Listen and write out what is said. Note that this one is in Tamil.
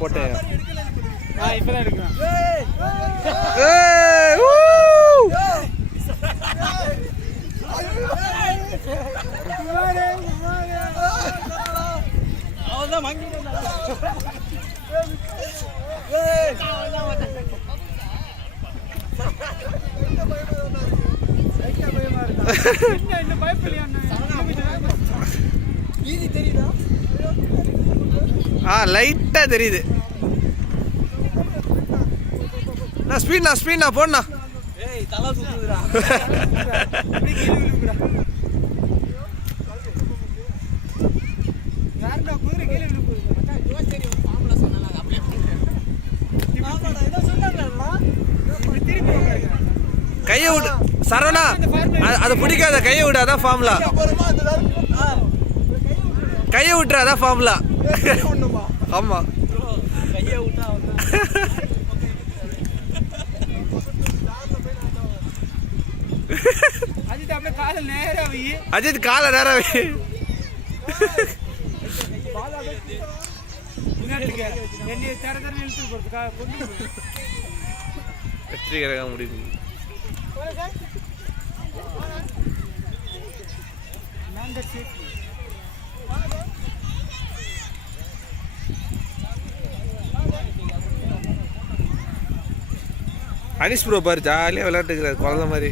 போட்டு இப்பதான் எடுக்கிறேன். லைட்டா தெரியுது. ஸ்பீட்ண்ணா போண்ணா. கையை விடு சரவணா, அதை பிடிக்காத. கையை விடு, அதான் ஃபார்முலா. கையை விட்டுற, அதான் ஃபார்முலா. ஆமா அஜித் கால நேரம் வெற்றிகரமாக முடியுது. அனிஷ் ப்ரோ பாரு, ஜாலியாக விளையாட்டுக்கிறார் குழந்தை மாதிரி.